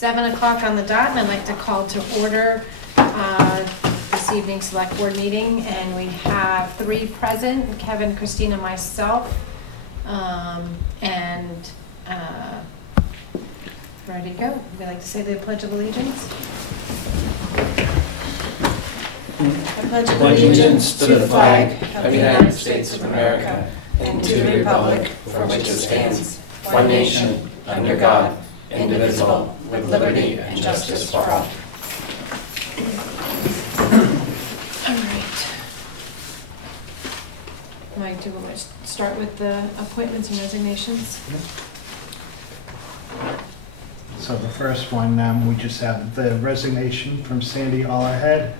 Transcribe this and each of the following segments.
7 o'clock on the dot, and I'd like to call to order this evening's select board meeting. And we have 3 present: Kevin, Christina, myself, and ready to go. Would you like to say the Pledge of Allegiance? I pledge allegiance to the flag of the United States of America and to the republic for which it stands, one nation, under God, indivisible, with liberty and justice for all. All right. Mike, do you want to start with the appointments and resignations? So the first one, we just have the resignation from Sandy Allahead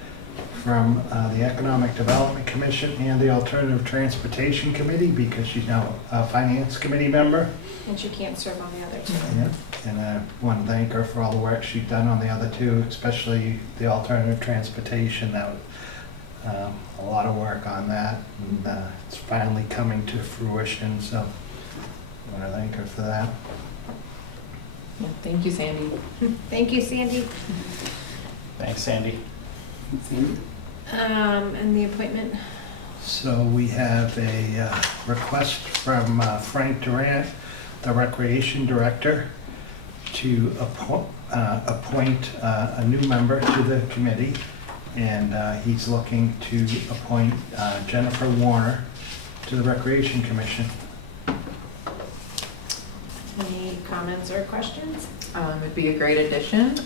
from the Economic Development Commission and the Alternative Transportation Committee because she's now a Finance Committee member. And she can't serve on the other 2. Yeah. And I want to thank her for all the work she's done on the other 2, especially the Alternative Transportation. That was a lot of work on that, and it's finally coming to fruition, so I want to thank her for that. Yeah, thank you, Sandy. Thank you, Sandy. Thanks, Sandy. And the appointment? So we have a request from Frank Durant, the Recreation Director, to appoint a new member to the committee, and he's looking to appoint Jennifer Warner to the Recreation Commission. Any comments or questions? It'd be a great addition.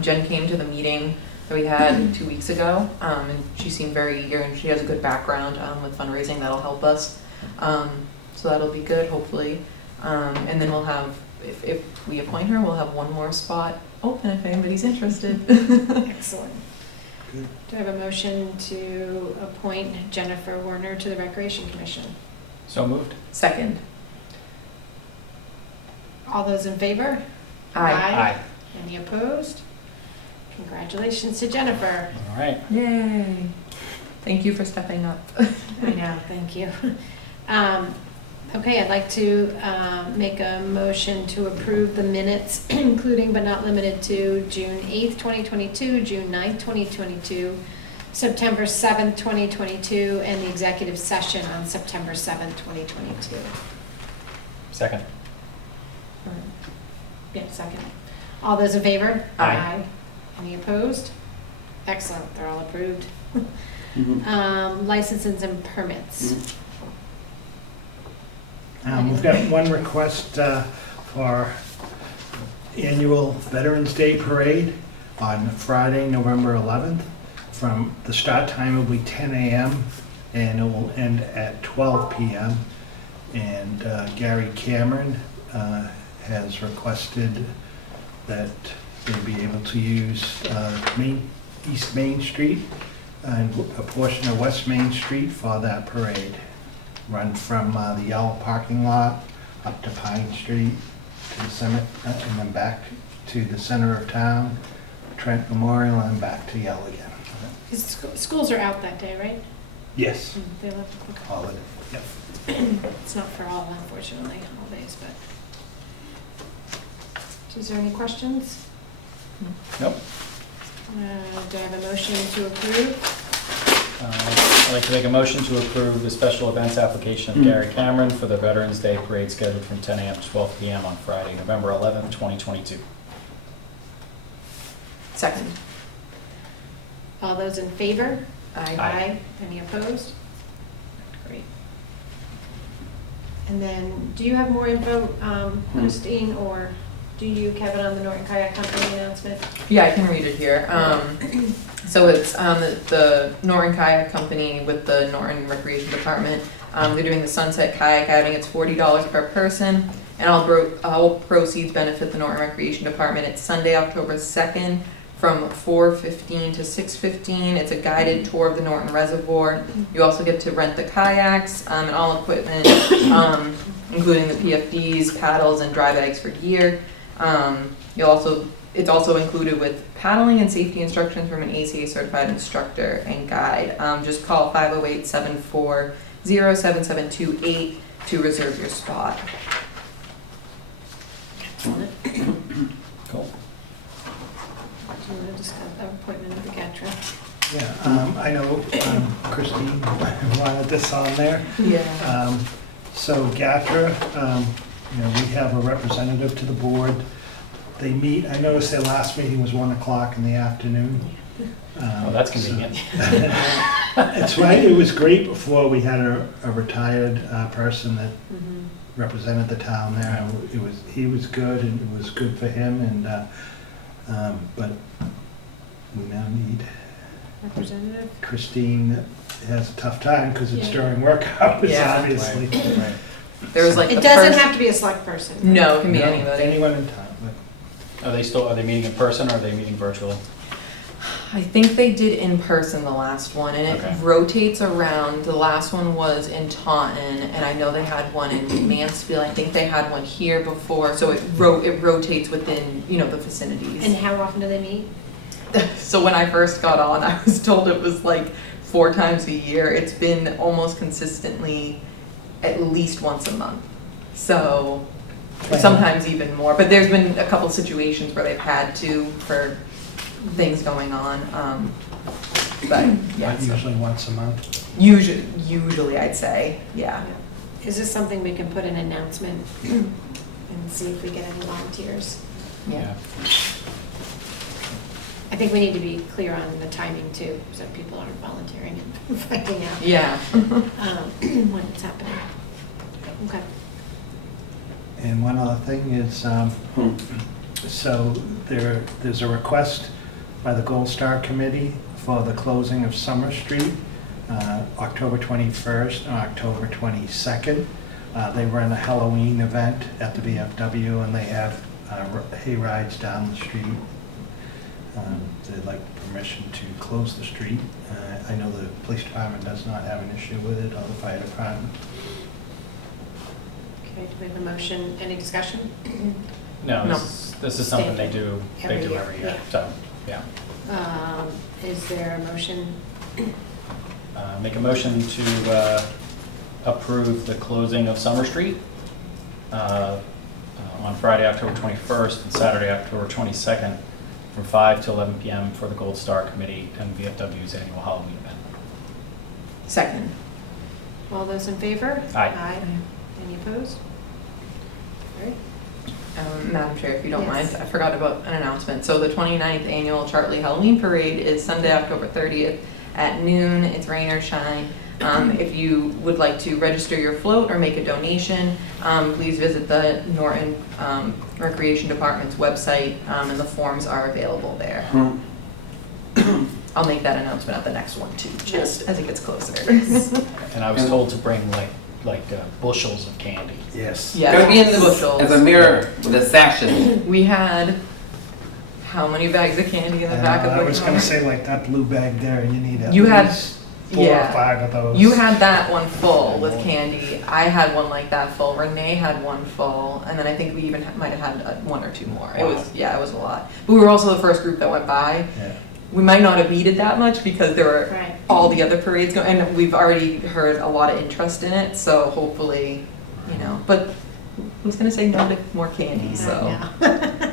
Jen came to the meeting that we had 2 weeks ago, and she seemed very eager, and she has a good background with fundraising that'll help us. So that'll be good, hopefully. And then we'll have, if we appoint her, we'll have 1 more spot open if anybody's interested. Excellent. Good. Do I have a motion to appoint Jennifer Warner to the Recreation Commission? So moved. Second. All those in favor? Aye. Any opposed? Congratulations to Jennifer. All right. Yay. Thank you for stepping up. I know, thank you. Okay, I'd like to make a motion to approve the minutes, including but not limited to June 8th, 2022, June 9th, 2022, September 7th, 2022, and the executive session on September 7th, 2022. Second. Yeah, second. All those in favor? Aye. Any opposed? Excellent, they're all approved. Licenses and permits. We've got one request for annual Veterans Day Parade on Friday, November 11th. From the start time will be 10 a.m. and it will end at 12 p.m. And Gary Cameron has requested that they be able to use East Main Street and a portion of West Main Street for that parade. Run from the Yell parking lot up to Pine Street to the cemetery, and then back to the center of town, Trent Memorial, and back to Yell again. Schools are out that day, right? Yes. They left. Okay. Holiday. Yep. It's not for all, unfortunately, holidays, but. Is there any questions? Nope. Do I have a motion to approve? I'd like to make a motion to approve the special events application of Gary Cameron for the Veterans Day Parade scheduled from 10 a.m. to 12 p.m. on Friday, November 11th, 2022. Second. All those in favor? Aye. Any opposed? Great. And then, do you have more info, Christine, or do you, Kevin, on the Norton Kayak Company announcement? Yeah, I can read it here. So it's the Norton Kayak Company with the Norton Recreation Department. They're doing the Sunset Kayak outing. It's $40 per person, and all proceeds benefit the Norton Recreation Department. It's Sunday, October 2nd from 4:15 to 6:15. It's a guided tour of the Norton Reservoir. You also get to rent the kayaks and all equipment, including the PFDs, paddles, and dry bags for gear. It's also included with paddling and safety instructions from an ACA certified instructor and guide. Just call 508-740-7728 to reserve your spot. Excellent. Cool. discuss the appointment of the GATRA. Yeah, I know Christine wanted this on there. Yeah. So GATRA, we have a representative to the board. They meet, I noticed their last meeting was 1 o'clock in the afternoon. Oh, that's convenient. It's right, it was great before we had a retired person that Mhm. represented the town there. He was good, and it was good for him, and, but we now need Representative? Christine has a tough time because it's Yeah. during work hours, Yeah. obviously. Right. There was like It the doesn't first- have to be a select person. No, it can be No, anybody. Anyone in town, but Are they meeting in person or are they meeting virtually? I think they did in person the last one, and Okay. it rotates around. The last one was in Taunton, and I know they had one in Mansfield. I think they had one here before, so it rotates within, the vicinities. And how often do they meet? So when I first got on, I was told it was like 4 times a year. It's been almost consistently at least once a month. So sometimes even more. But there's been a couple situations where they've had to for things going on. But yeah, so usually once a month. usually I'd say, yeah. Is this something we can put in an announcement and see if we get any volunteers? Yeah. I think we need to be clear on the timing too, so people aren't volunteering and finding out Yeah. when it's happening. Okay. And one other thing is, so there's a request by the Gold Star Committee for the closing of Summer Street, October 21st and October 22nd. They run a Halloween event at the VFW, and they have hay rides down the street. They'd like permission to close the street. I know the police department does not have an issue with it, or the fire department. Okay, do we have a motion? Any discussion? No, No. this is something they do Every year, every year, yeah. so, yeah. Is there a motion? Make a motion to approve the closing of Summer Street on Friday, October 21st, and Saturday, October 22nd, from 5 to 11 p.m. for the Gold Star Committee and VFW's annual Halloween event. Second. All those in favor? Aye. Any opposed? All right. Madam Chair, if you don't Yes. mind, I forgot about an announcement. So the 29th Annual Chartley Halloween Parade is Sunday, October 30th at noon. It's rain or shine. If you would like to register your float or make a donation, please visit the Norton Recreation Department's website, and the forms are available there. I'll make that announcement at the next one too, just as it gets closer. And I was told to bring like bushels of candy. Yes. Yeah, Gotta be in bushels. as a mirror with a sachet. We had how many bags of candy in the back of the I was gonna say, like, that blue bag there, you need at You had- least 4 or yeah. 5 of those. You had that one full with candy. I had one like that full. Renee had one full, and then I think we even might have had 1 or 2 more. It was it was a lot. But we were also the first group that went by. Yeah. We might not have needed that much because there were Right. all the other parades going, and we've already heard a lot of interest in it. So hopefully, But who's gonna say no to more candy? So. I know.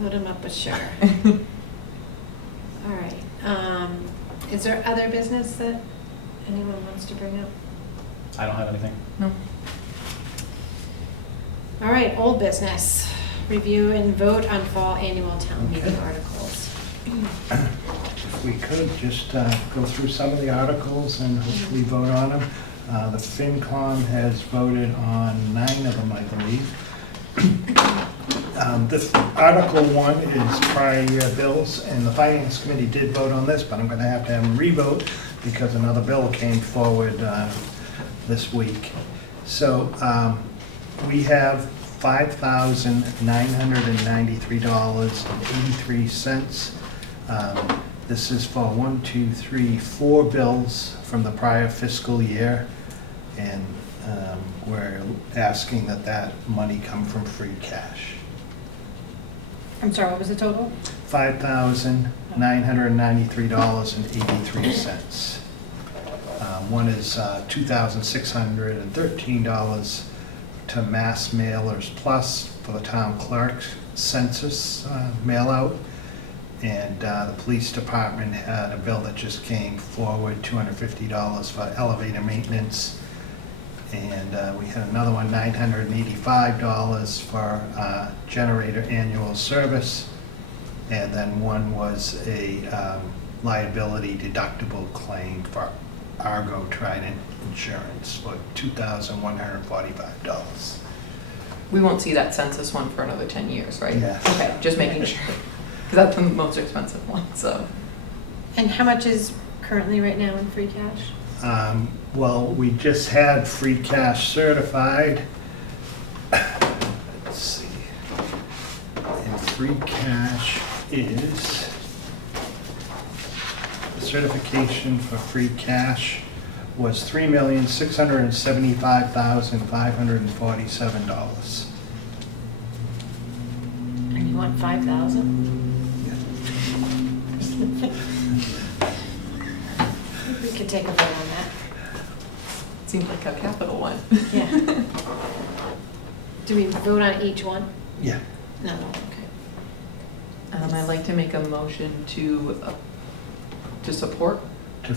Load them up with sugar. All right. Is there other business that anyone wants to bring up? I don't have anything. No. All right, old business. Review and vote on fall annual town meeting articles. If we could, just go through some of the articles and hopefully vote on them. The FinCom has voted on 9 of them, I believe. This Article 1 is prior year bills, and the Finance Committee did vote on this, but I'm going to have them re-vote because another bill came forward this week. So we have $5,993.83. This is for 4 bills from the prior fiscal year, and we're asking that money come from free cash. I'm sorry, what was the total? $5,993.83. One is $2,613 to Mass Mailers Plus for the town clerk's census mail out, And the police department had a bill that just came forward, $250 for elevator maintenance. And we had another one, $985 for generator annual service. And then one was a liability deductible claim for Argo Trident insurance for $2,145. We won't see that census one for another 10 years, right? Yes. Okay, just making sure, because that's the most expensive one, so. And how much is currently right now in free cash? Well, we just had free cash certified. Let's see. And free cash is, the certification for free cash was $3,675,547. And you want 5,000? We could take a vote on that. Seems like a capital one. Yeah. Do we vote on each one? Yeah. No, okay. I'd like to make a motion to support. To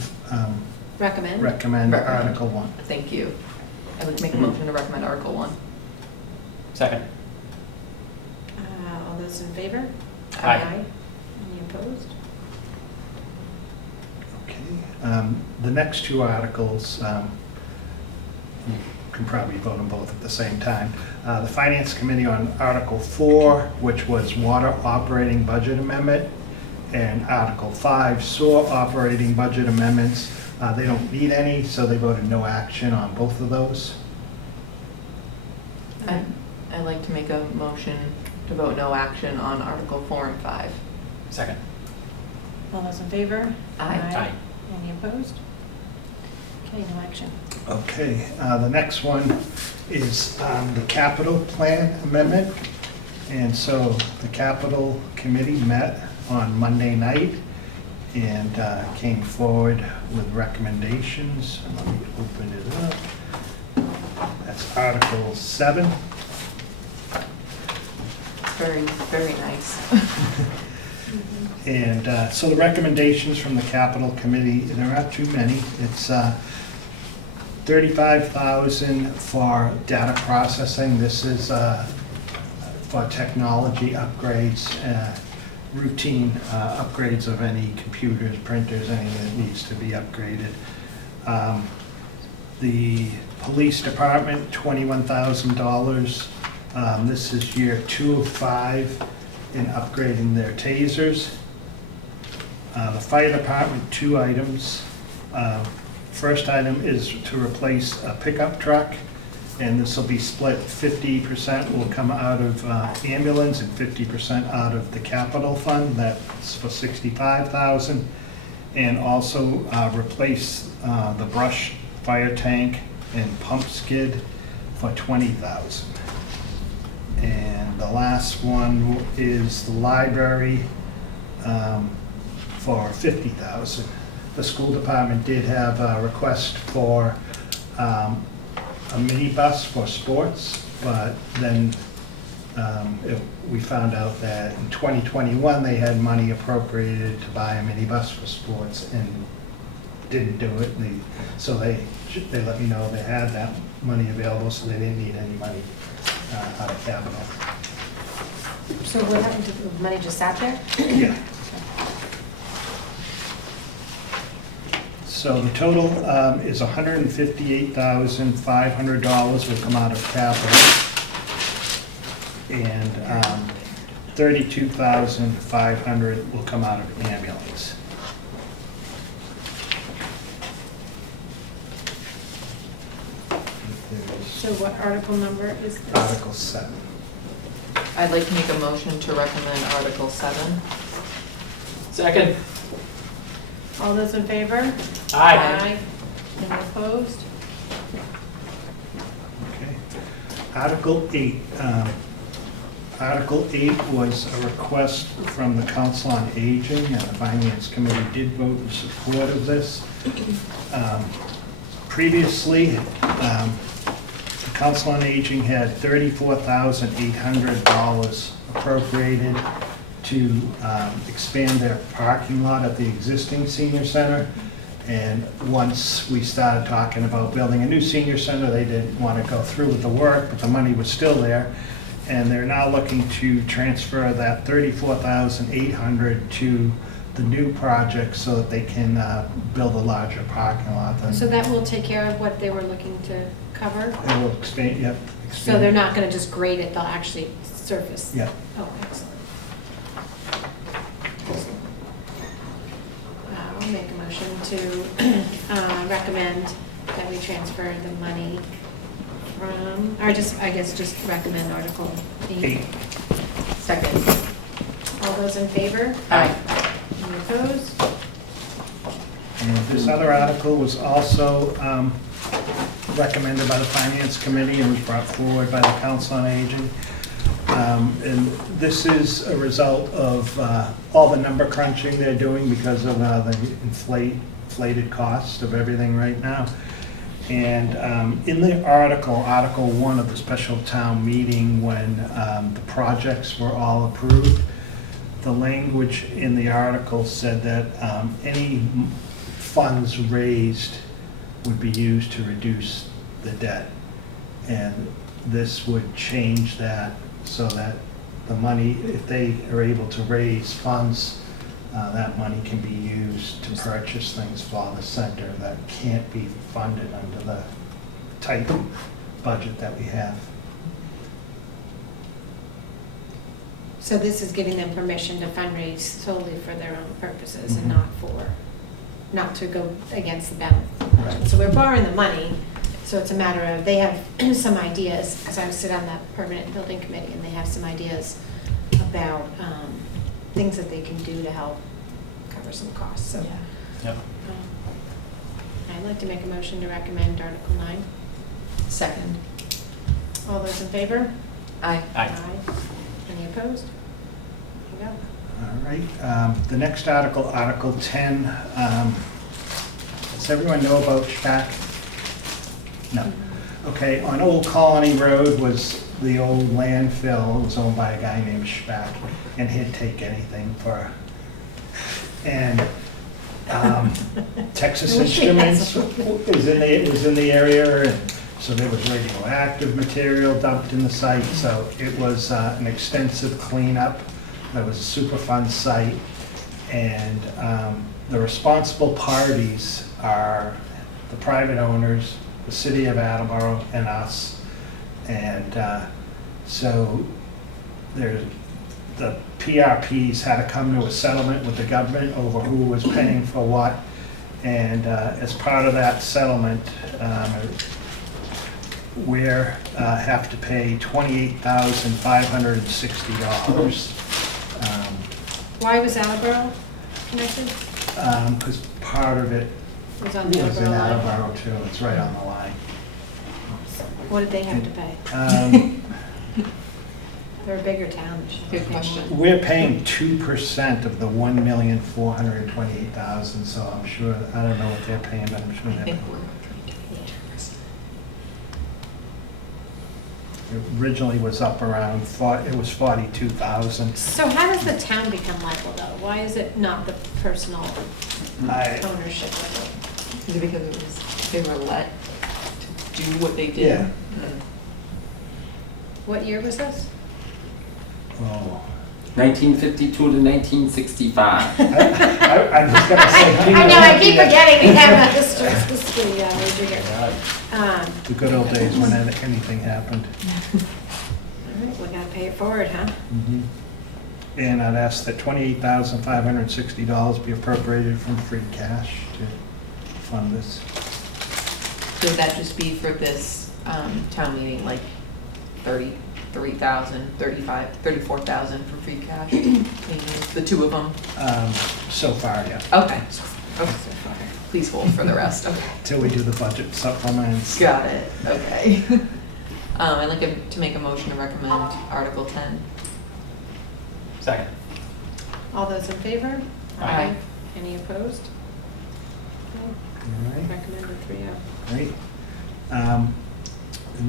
Recommend? recommend Recommend. Article 1. Thank you. I would make a motion to recommend Article 1. Second. All those in favor? Aye. Any opposed? Okay. The next two articles, you can probably vote them both at the same time. The Finance Committee on Article 4, which was Water Operating Budget Amendment, and Article 5, Sewer Operating Budget Amendments. They don't need any, so they voted no action on both of those. I'd like to make a motion to vote no action on Article 4 and 5. Second. All those in favor? Aye. Any opposed? Okay, no action. Okay, the next one is the capital plan amendment. And so the capital committee met on Monday night and came forward with recommendations. And let me open it up. That's Article 7. Very, very nice. And so the recommendations from the capital committee, there aren't too many. It's $35,000 for data processing. This is for technology upgrades, routine upgrades of any computers, printers, anything that needs to be upgraded. The police department, $21,000. This is year 2 of 5 in upgrading their tasers. The fire department, 2 items. First item is to replace a pickup truck, and this will be split 50% will come out of ambulance and 50% out of the capital fund. That's for $65,000. And also replace the brush fire tank and pump skid for $20,000. And the last one is the library for $50,000. The school department did have a request for a minibus for sports, but then we found out that in 2021 they had money appropriated to buy a minibus for sports and didn't do it. So they let me know they had that money available, so they didn't need any money out of capital. So what happened to the money, just sat there? Yeah. So the total is $158,500 will come out of capital, and $32,500 will come out of ambulance. So what article number is this? Article 7. I'd like to make a motion to recommend Article 7. Second. All those in favor? Aye. Any opposed? Okay. Article 8. Article 8 was a request from the Council on Aging, and the Finance Committee did vote in support of this. Previously, the Council on Aging had $34,800 appropriated to expand their parking lot at the existing senior center. And once we started talking about building a new senior center, they didn't want to go through with the work, but the money was still there. And they're now looking to transfer that $34,800 to the new project so that they can build a larger parking lot. So that will take care of what they were looking to cover? It will expand, yep. So they're not gonna just grade it, they'll actually surface? Yeah. Oh, excellent. I'll make a motion to recommend that we transfer the money from, or just, I guess, just recommend Article 8. Second. All those in favor? Aye. Any opposed? And this other article was also recommended by the Finance Committee and was brought forward by the Council on Aging. And this is a result of all the number crunching they're doing because of the inflated cost of everything right now. And in the Article 1 of the special town meeting, when the projects were all approved, the language in the article said that any funds raised would be used to reduce the debt. And this would change that so that the money, if they are able to raise funds, that money can be used to purchase things for the center that can't be funded under the tight budget that we have. So this is giving them permission to fundraise solely for their own purposes and Mhm. not to go against the balance. Right. So we're borrowing the money, so it's a matter of, they have some ideas, because I sit on that permanent building committee, and they have some ideas about things that they can do to help cover some costs, so. Yep. I'd like to make a motion to recommend Article 9. Second. All those in favor? Aye. Aye. Any opposed? There you go. All right, the next article, Article 10, does everyone know about SPAC? No. Okay, on Old Colony Road was the old landfill. It was owned by a guy named Spack, and he'd take anything for, and Texas Instruments was in the area, and so there was radioactive material dumped in the site, so it was an extensive cleanup. That was a Superfund site, and the responsible parties are the private owners, the city of Attleboro, and us. And so the PRPs had to come to a settlement with the government over who was paying for what. And as part of that settlement, we have to pay $28,560. Why was Attleboro connected? Because part of it Was on the was in Attleboro line? Attleboro too, it's right on the line. What did they have to pay? They're a bigger town. they should Good pay question. more. We're paying 2% of the $1,428,000, so I'm sure, I don't know what they're paying, but I'm sure I think they're. we're. It originally was up around, it was 42,000. So how does the town become liable though? Why is it not the personal ownership of Is it because it was, they were let to do what they did? Yeah. it? What year was this? Oh. 1952 to 1965. I'm just gonna say. I know, I keep forgetting we have a history major here. The good old days when anything happened. All right, we gotta pay it forward, huh? Mhm. And I'd ask that $28,560 be appropriated from free cash to fund this. Would that just be for this town meeting, like 33,000, 35, 34,000 for free cash? The two of them? So far, yeah. Okay. Okay. Please hold for the rest. Okay. Till we do the budget supplements. Got it. Okay. I'd like to make a motion to recommend Article 10. Second. All those in favor? Aye. Any opposed? Okay, All right. recommended 3-0. Great. And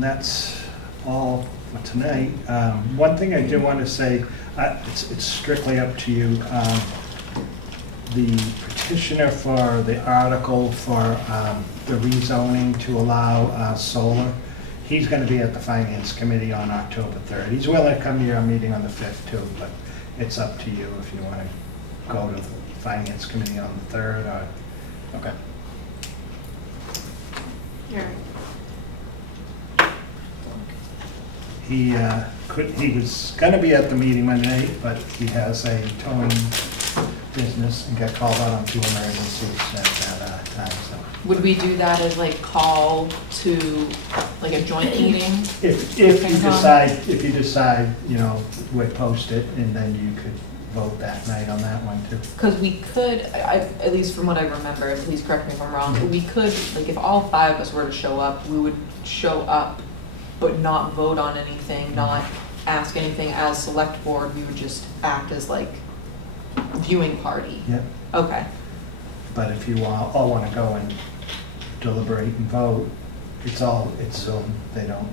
that's all for tonight. One thing I do want to say, it's strictly up to you. The petitioner for the article for the rezoning to allow solar, he's going to be at the Finance Committee on October 3rd. He's willing to come to your meeting on the 5th too, but it's up to you if you want to go to the Finance Committee on the 3rd or... Okay. All right. He was gonna be at the meeting Monday, but he has a towing business and got called out on 2 emergencies at that time, so. Would we do that as like call to like a joint meeting? If you decide, you know, we'd post it and then you could vote that night on that one too. Because we could, at least from what I remember, please correct me if I'm wrong, we could, like if all 5 of us were to show up, we would show up but not vote on anything, not ask anything as select board, we would just act as like viewing party. Yep. Okay. But if you all want to go and deliberate and vote, it's Zoom. They don't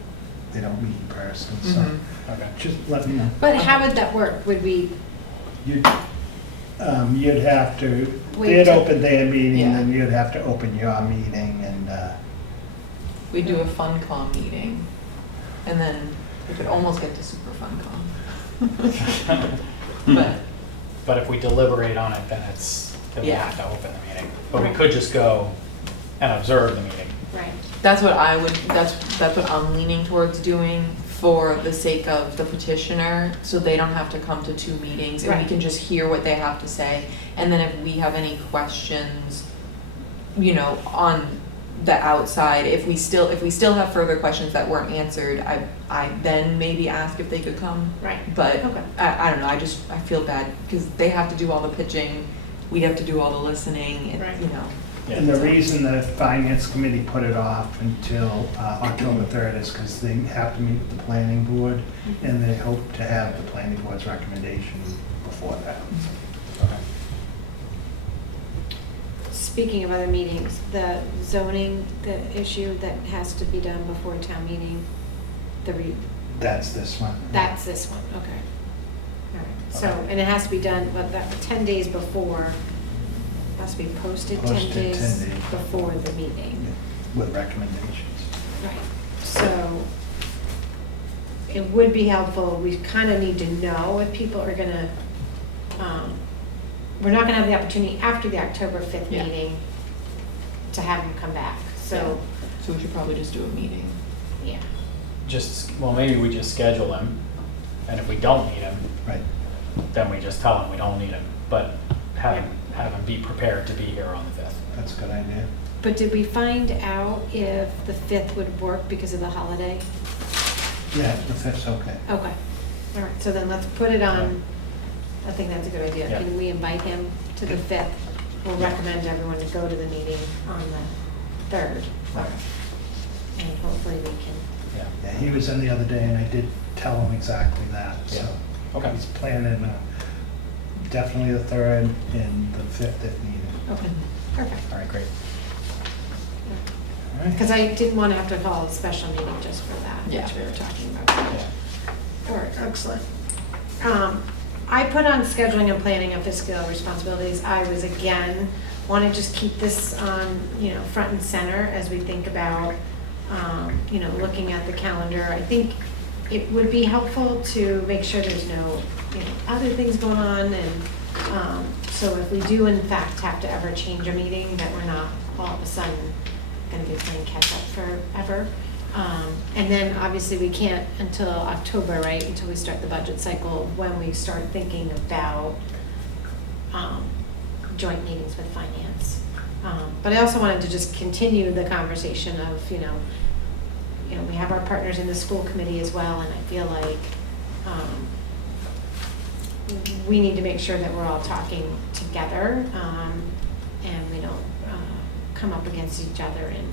meet in person, so Okay. just let me know. But how would that work? Would we, You'd have to, Wait they'd till- open their meeting, Yeah. then you'd have to open your meeting, and, We'd do a FunCom meeting, and then we could almost get to Super FunCom. But if we deliberate on it, then we Yeah. have to open the meeting. But we could just go and observe the meeting. right, That's what that's what I'm leaning towards doing for the sake of the petitioner, so they don't have to come to 2 meetings, and we Right. can just hear what they have to say. And then if we have any questions, you know, on the outside, if we still have further questions that weren't answered, I then maybe ask if they could come. right. But Okay. I don't know, I feel bad, because they have to do all the pitching, we have to do all the listening, and, Right. you know. and the reason the Finance Committee put it off until October 3rd is because they have to meet with the planning board, and they hope to have the planning board's recommendation before that. Okay. Speaking of other meetings, the zoning, the issue that has to be done before town meeting, That's this one. that's this one, okay. All right, so, Okay. and it has to be done, but that 10 days before, has to be posted 10 Posted 10 days days before the meeting. Yeah, with recommendations. Right, so it would be helpful, we kind of need to know if people are gonna, we're not gonna have the opportunity after the October 5th Yeah. meeting to have them come back, so, So we should probably just do a meeting. yeah. Well, maybe we just schedule him, and if we don't need him, Right. then we just tell him we don't need him. But have him be prepared to be here on the 5th. That's a good idea. But did we find out if the 5th would work because of the holiday? Yeah, the 5th's okay. Okay, all right, so then let's put it on, I think that's a good idea. Yeah. Can we invite him to the 5th? We'll recommend everyone to go to the meeting on the 3rd. And hopefully we can, Yeah. Yeah, he was in the other day, and I did tell him exactly that, so. Yeah. Okay. He's planning definitely the 3rd and the 5th if needed. okay, perfect. All right, great. All right. Because I didn't want to have to call a special meeting just for that, Yeah. which we were talking about. Yeah. All right, excellent. I put on scheduling and planning of fiscal responsibilities. I was again, want to just keep this on, you know, front and center as we think about, you know, looking at the calendar. I think it would be helpful to make sure there's no, you know, other things going on. And so if we do in fact have to ever change a meeting, that we're not all of a sudden going to be playing catch up forever. And then obviously we can't until October, right, until we start the budget cycle, when we start thinking about joint meetings with finance. But I also wanted to just continue the conversation of, you know, we have our partners in the school committee as well, and I feel like we need to make sure that we're all talking together, and we don't come up against each other, and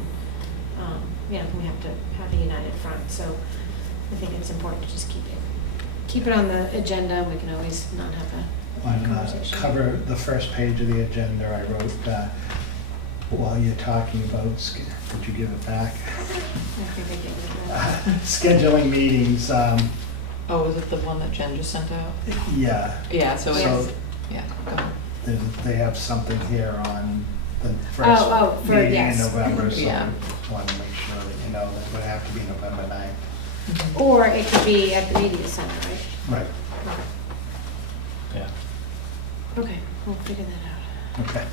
you know, we have to have a united front. So I think it's important to just keep it on the agenda. We can always not have a On conversation. cover, the first page of the agenda, I wrote, while you're talking about, could you give it back? think I gave it that. Scheduling meetings, Oh, was it the one that Jen just sent out? yeah, Yeah, so So- it's, yeah, go ahead. they have something here on the Oh, first for, meeting in yes. November, so Yeah. just want to make sure that you know that it would have to be November 9th. Or it could be at the media center, right? Right, Yeah. Okay, we'll figure that okay. out.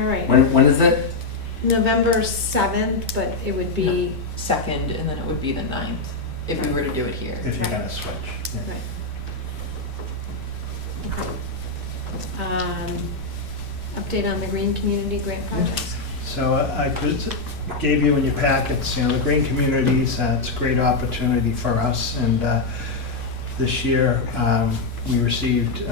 All right. When is it? November 7th, but it would be, Second, and then it would be the 9th, if we were to do it here. If you're Right. gonna switch. Yeah. right. Okay. Update on the Green Community Grant projects. So gave you in your packets, you know, the green communities, it's a great opportunity for us. And this year, we received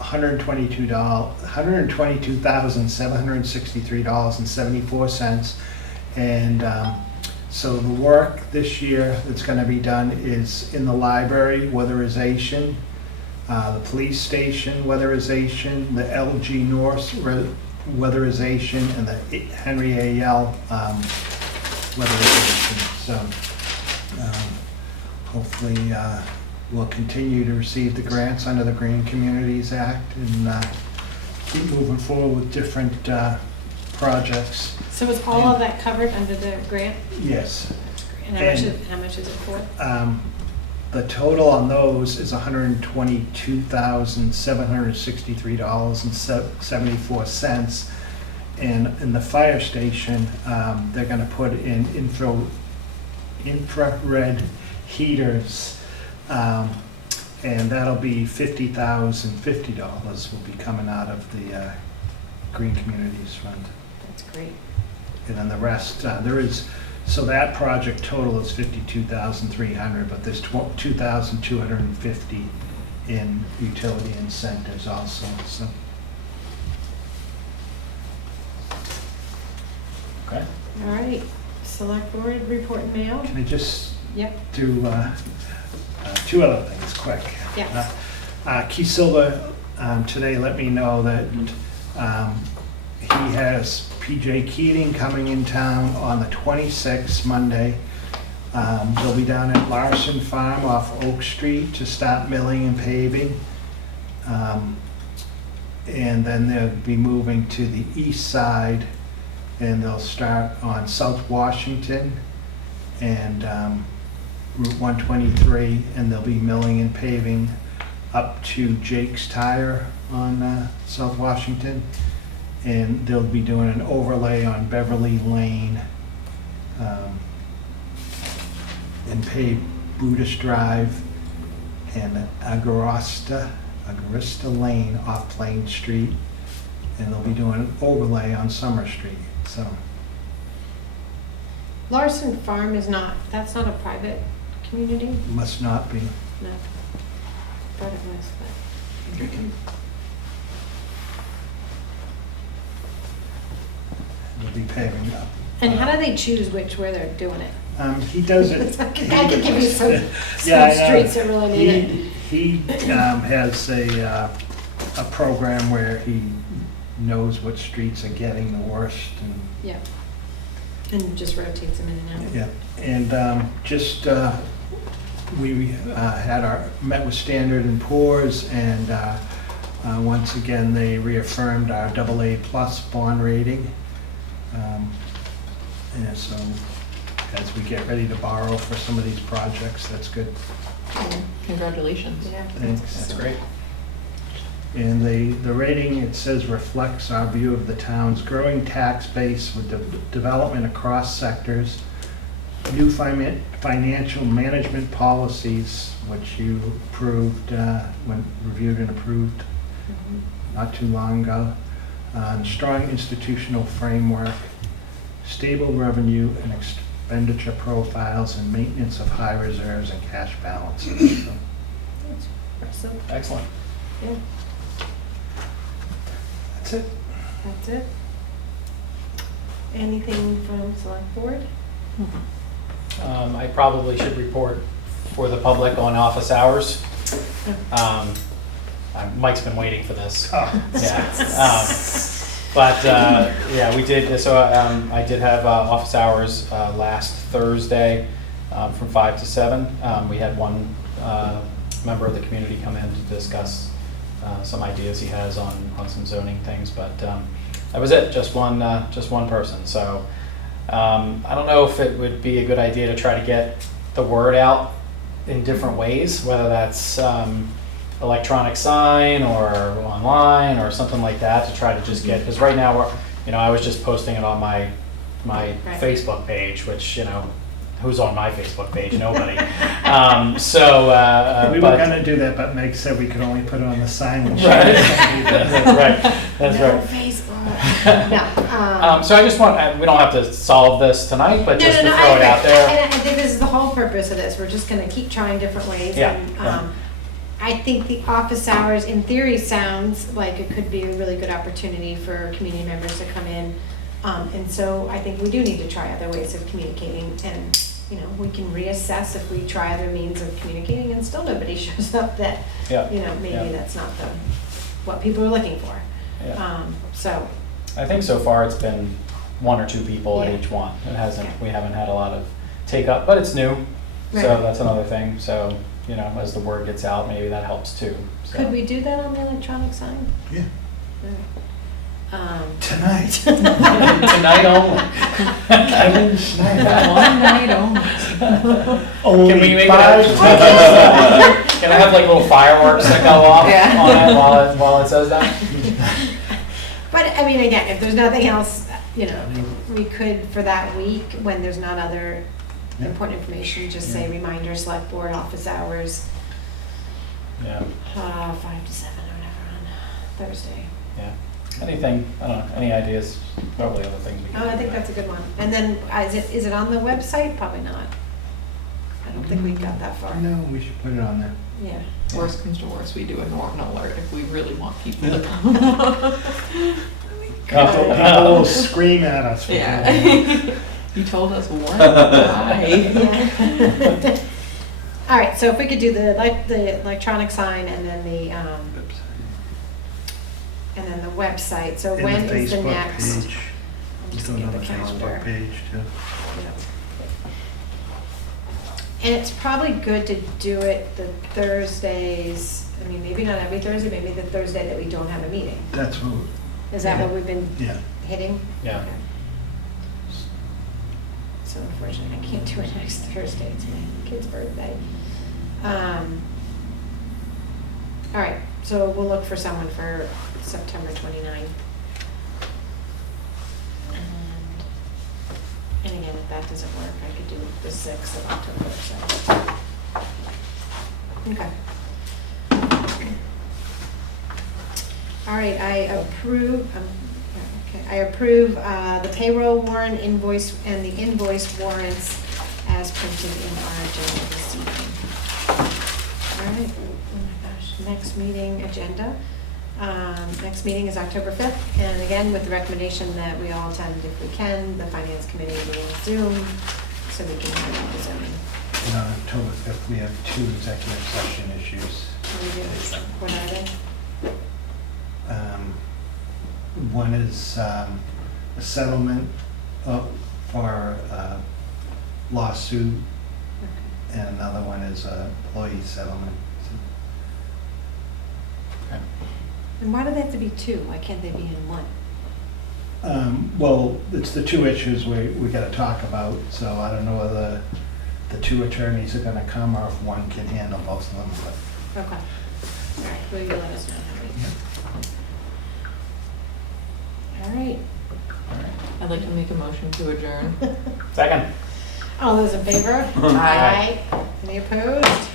$122,763.74. And so the work this year that's going to be done is in the library, weatherization, the police station weatherization, the LG North weatherization, and the Henry A.L. weatherization. So hopefully we'll continue to receive the grants under the Green Communities Act and keep moving forward with different projects. So is all of that covered under the grant? Yes. And how much is it for? The total on those is $122,763.74. And in the fire station, they're gonna put in infrared heaters. And that'll be $50,050 will be coming out of the Green Communities Fund. That's great. And then the rest, so that project total is $52,300, but there's $2,250 in utility incentives also, so. Okay. All right, select board report and mail? Can I just Yep, do two other things quick? yeah. Keith Silva today let me know that he has PJ Keating coming in town on the 26th, Monday. They'll be down at Larson Farm off Oak Street to start milling and paving. And then they'll be moving to the east side, and they'll start on South Washington and Route 123, and they'll be milling and paving up to Jake's Tire on South Washington. And they'll be doing an overlay on Beverly Lane and pave Buddhist Drive and Agorista Lane off Plain Street. And they'll be doing an overlay on Summer Street, so. Larson Farm is not, that's not a private community? Must not be. No. Thought it was, but. They'll be paving up. And how do they choose where they're doing it? He does it. I could give you some Yeah, I know. streets that really need it. He has a program where he knows what streets are getting the worst and, Yeah. And just rotates them in and out. yeah. And we met with Standard and Poor's, and once again, they reaffirmed our AA+ bond rating. And so as we get ready to borrow for some of these projects, that's good. Congratulations. Yeah. Thanks. That's great. And the rating, it says, reflects our view of the town's growing tax base with development across sectors, new financial management policies, which you approved, when reviewed and approved Mhm. not too long ago, strong institutional framework, stable revenue and expenditure profiles, and maintenance of high reserves and cash balances. So, That's impressive. Excellent. Yeah, that's it. that's it. Anything from select board? I probably should report for the public on office hours. Mike's been waiting for this. Oh. Yeah. But yeah, we did, so I did have office hours last Thursday from 5 to 7. We had one member of the community come in to discuss some ideas he has on some zoning things, but that was it, just one person. So I don't know if it would be a good idea to try to get the word out in different ways, whether that's electronic sign or online or something like that, to try to just get, because right now I was just posting it on my Right. Facebook page, which who's on my Facebook page? Nobody. We were but- gonna do that, but Meg said we could only put it on the sign when she Right. sent me this. That's right. That's No right. Facebook. No. So I just want, we don't have to solve this tonight, but just to throw it out there. And I think this is the whole purpose of this. We're just gonna keep trying different ways. Yeah, And, yeah. I think the office hours, in theory, sounds like it could be a really good opportunity for community members to come in. And so I think we do need to try other ways of communicating, and, we can reassess if we try other means of communicating and still nobody shows up that, Yeah, maybe yeah. that's not what people are looking for. Yeah. So, I think so far it's been one or two people at Yeah. each one. Yeah. We haven't had a lot of take up, but it's new. So Right. that's another thing. So, as the word gets out, maybe that helps too. So. could we do that on the electronic sign? Yeah, Alright. tonight. Tonight only. Kevin Schneider. One night only. Only Can we make it five up? Can I have like little fireworks that go off Yeah. on it while it says that? But, again, if there's nothing else, we could, for that week, when there's not other Yeah. important information, just say reminder, select board, office hours, Yeah. 5 to 7 or whatever on Thursday. Yeah. Anything, I don't know, any ideas, probably other things we can Oh, I do, think but- that's a good one. And then, is it on the website? Probably not. I don't think we got that far. No, we should put it on there. Yeah. Worst comes to worst, we do a Norton alert if we really want people to come. People will scream at us. for doing that. Yeah. You told us what? Why? Yeah. All right, so if we could do the electronic sign and then the website. So And when the is the Facebook next? page. I'm just Do looking at another the calendar. Facebook page too. Yep. And it's probably good to do it the Thursdays, maybe not every Thursday, maybe the Thursday that we don't have a meeting. That's what, Is that what Yeah. we've been yeah. hitting? Yeah. Okay. So unfortunately, I can't do it next Thursday, it's my kid's birthday. All right, so we'll look for someone for September 29th. And again, if that doesn't work, I could do the 6th of October, so. Okay. All right, I approve the payroll warrant invoice and the invoice warrants as printed in our agenda this evening. All right, oh my gosh, next meeting agenda. Next meeting is October 5th, and again, with the recommendation that we all attend if we can, the finance committee being Zoom, so we can have the zoning. On October 5th, we have 2 executive session issues. What are they? One is a settlement for a lawsuit, and another one is a employee settlement. Okay. And why do they have to be 2? Why can't they be in one? Well, it's the 2 issues we gotta talk about, so I don't know whether the 2 attorneys are gonna come or if one can handle both of them, but. Okay. All right, will you let us know how All right. I'd like to make a motion to adjourn. Second. All those in favor? Aye. Any opposed?